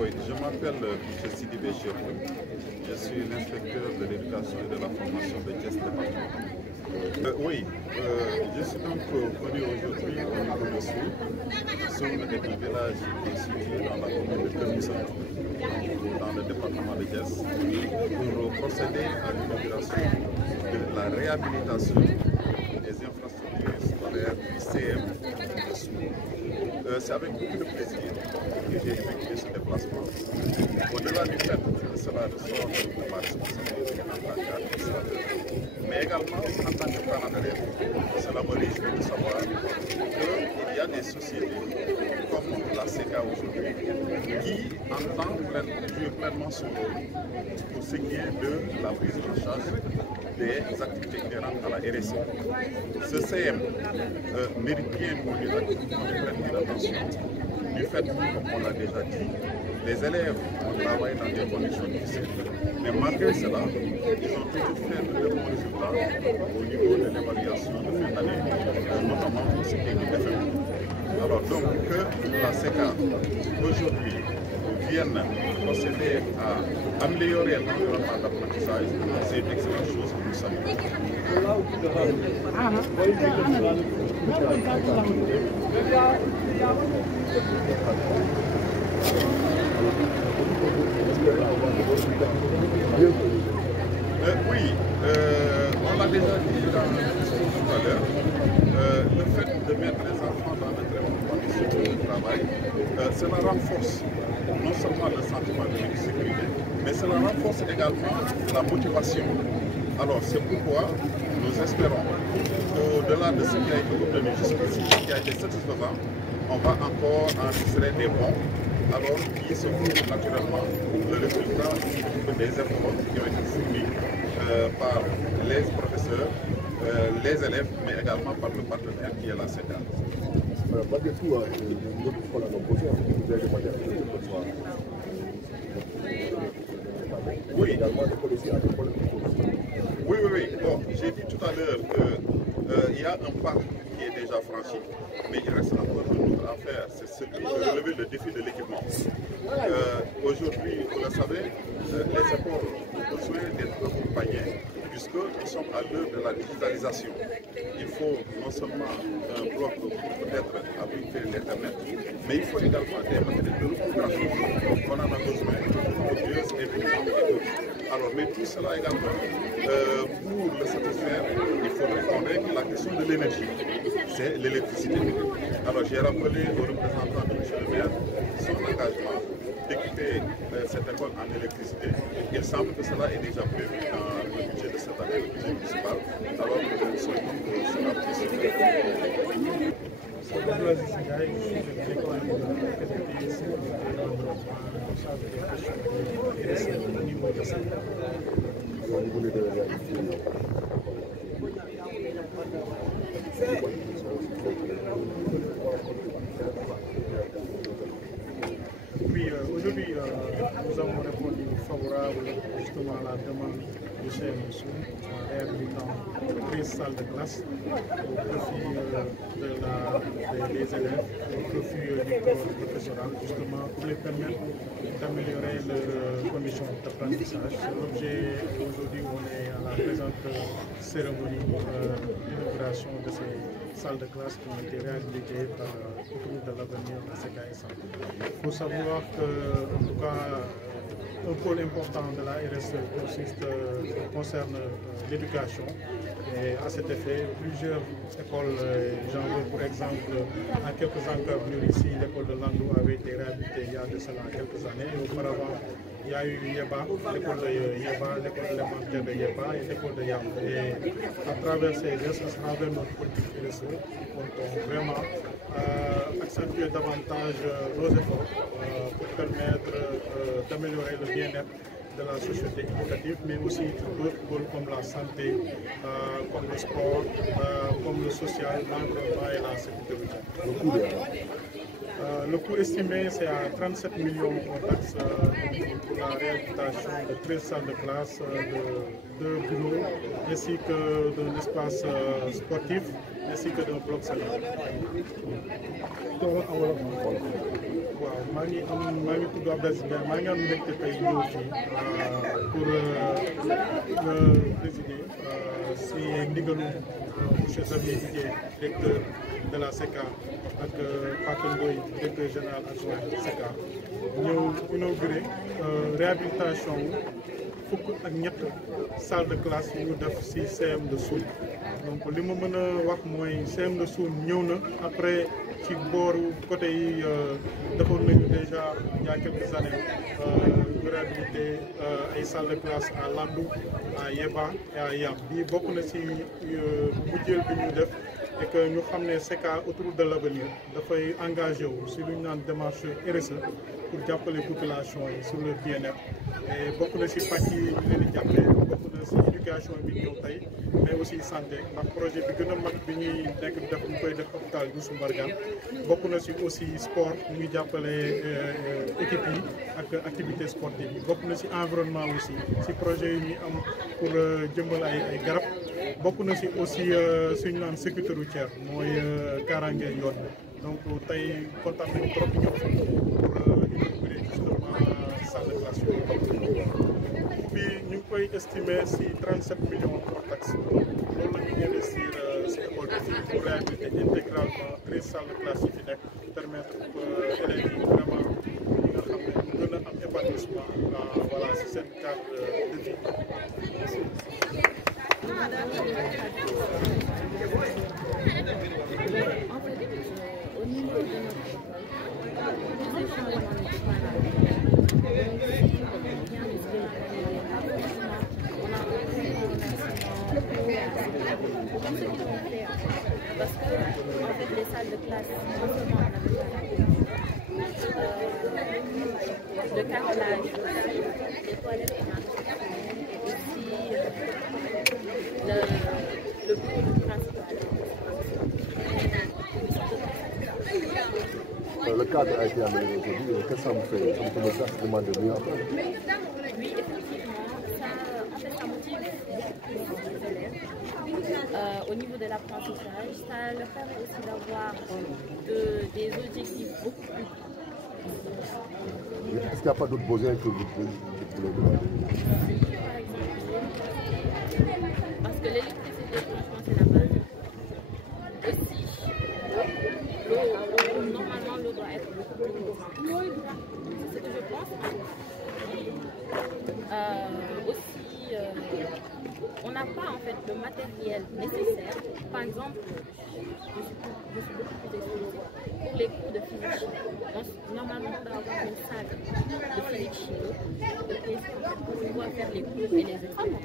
Oui, je m'appelle M. Sidibé Chérou. Je suis l'inspecteur de l'éducation et de la formation de Thiès département. Je suis donc venu aujourd'hui au niveau de Soul. Soul est un village situé dans la commune de Kermoussa, dans le département de Thiès, pour procéder à l'inauguration de la réhabilitation des infrastructures scolaires du CM de Soul. C'est avec beaucoup de plaisir que j'ai effectué ce déplacement. Au-delà du fait que cela ressort de ma responsabilité en tant qu'administrateur, mais également en tant que parent d'élève, cela me réjouit de savoir qu'il y a des sociétés comme la CECA aujourd'hui qui entendent jouer pleinement son rôle pour ce qui est de la prise en charge des activités inhérentes à la RSE. Ce CM mérite bien qu'on lui prenne une attention du fait que, comme on l'a déjà dit, les élèves ont travaillé dans des conditions difficiles, mais malgré cela, ils ont toujours fait de bons résultats au niveau de l'évaluation de fin d'année, notamment pour ce qui est du FMI. Alors donc que la CECA aujourd'hui vienne procéder à améliorer l'environnement d'apprentissage, c'est une excellente chose que nous saluons. On l'a déjà dit dans le discours tout à l'heure, le fait de mettre les enfants dans de très bonnes conditions de travail, cela renforce non seulement le sentiment de sécurité, mais cela renforce également la motivation. Alors c'est pourquoi nous espérons qu'au-delà de ce qui a été obtenu jusqu'ici, qui a été satisfaisant, on va encore enregistrer des bons, alors qui se font naturellement le résultat des efforts qui ont été fournis par les professeurs, les élèves, mais également par le partenaire qui est la CECA. Malgré tout, notre école a posé, vous avez demandé à ce que ce soit. Oui. Oui. Bon, j'ai dit tout à l'heure qu'il y a un pas qui est déjà franchi, mais il reste encore un autre à faire, c'est celui de relever le défi de l'équipement. Aujourd'hui, vous le savez, les écoles ont besoin d'être accompagnées puisque nous sommes à l'heure de la digitalisation. Il faut non seulement un bloc pour peut-être abriter l'Internet, mais il faut également des matériels de reprographie. On en a besoin, copieuse, imprimantes et autres. Alors, mais tout cela également, pour le satisfaire, il faudrait qu'on règle la question de l'énergie. C'est l'électricité. Alors, j'ai rappelé au représentant de M. le maire son engagement d'équiper cette école en électricité. Il semble que cela est déjà prévu dans le budget de cette année, le budget municipal. Alors que nous souhaitons que cela puisse se faire. Oui, aujourd'hui, nous avons répondu favorable justement à la demande du CNSU en réhabilitant 13 salles de classe au profit des élèves, au profit du corps professoral, justement pour les permettre d'améliorer leurs conditions d'apprentissage. C'est l'objet aujourd'hui où on est à la présente cérémonie d'inauguration de ces salles de classe qui ont été réhabilitées par le groupe de l'avenir de la CKS. Il faut savoir que, en tout cas, un pôle important de la RSE concerne l'éducation. Et à cet effet, plusieurs écoles, j'en veux pour exemple, à quelques encablures ici, l'école de Landou avait été réhabilitée il y a de cela quelques années. Et auparavant, il y a eu Yeba, l'école de Yeba, l'école élémentaire de Yeba et l'école de Yam. Et à travers ces gestes, à travers notre politique RSE, nous comptons vraiment accentuer davantage nos efforts pour permettre d'améliorer le bien-être de la société éducative, mais aussi d'autres pôles comme la santé, comme le sport, comme le social, l'environnement et la sécurité. Le coût estimé, c'est à 37 millions en taxes pour la réhabilitation de 13 salles de classe, de 2 bureaux, ainsi que d'un espace sportif, ainsi que d'un bloc scolaire. maa ngi tudd Abdou Ndiaye maa ngi am mbégte tey ñëw fii pour présider si ndigalu monsieur Xavier Didier, directeur de la SECA ak Fatou Ndoye, directeur général adjoint SECA ñëw inauguré réhabilitation fukk ak ñett salle de classe yu ñu def ci CM de Soul. Donc li ma mën a wax mooy CM de Soul ñëw na après ci booru côté yi defoon nañu déjà il y a quelques années ñu réhabilité ay salle de classe à Landou, à Yeba et à Yam bii bokk na ci mujjeel bi ñu def et que ñu xam ne SECA autour de l'avenir dafay engagé wu si lu ñu naan démarche RSE pour jàppale population yi sur le bien-être et bokk na si pàcc yi ñu leen di jàppale bokk na si éducation bi ñëw tey mais aussi santé ndax projet bi gën a mag bi ñuy nekk def ñu koy def hôpital Youssou Mbargane bokk na si aussi sport ñu ngi jàppale équipe yi ak activité sportive yi bokk na si environnement aussi si projet yi ñuy am pour jëmbal ay garab bokk na si aussi suñu naan sécurité routière mooy kaaraange yoon donc tey kontaan nañu trop ñëw pour inaugurer justement salle de classe bi ñu ngi koy estimer si 37 millions hors taxe loolu la ñu investir si école bi fii pour réhabiliter intégralement 13 salles de classe yi fi nekk permettre élèves yi vraiment ñi nga xam ne ñu gën a am épanouissement voilà si seen cadre de vie. Au niveau de notre école, les changements n'étaient pas là. On a un parce que en fait les salles de classe, non seulement on avait le carrelage, les toilettes et aussi le bureau principal. Le cadre a été amélioré aujourd'hui. Qu'est-ce que ça vous fait? Ça vous demande de mieux après? Oui, effectivement, ça motive beaucoup plus les élèves. Au niveau de l'apprentissage, ça leur permet aussi d'avoir des objectifs beaucoup plus. Est-ce qu'il n'y a pas d'autres besoins que vous voulez demander? Par exemple, parce que l'électricité, franchement, c'est la base. Aussi, l'eau, normalement, l'eau doit être beaucoup plus grande. C'est ce que je pense. Aussi, on n'a pas en fait le matériel nécessaire. Par exemple, je suis beaucoup plus excitée pour les cours de physique chimie. Donc, normalement, on doit avoir une salle de physique chimie pour pouvoir faire les cours et les examens.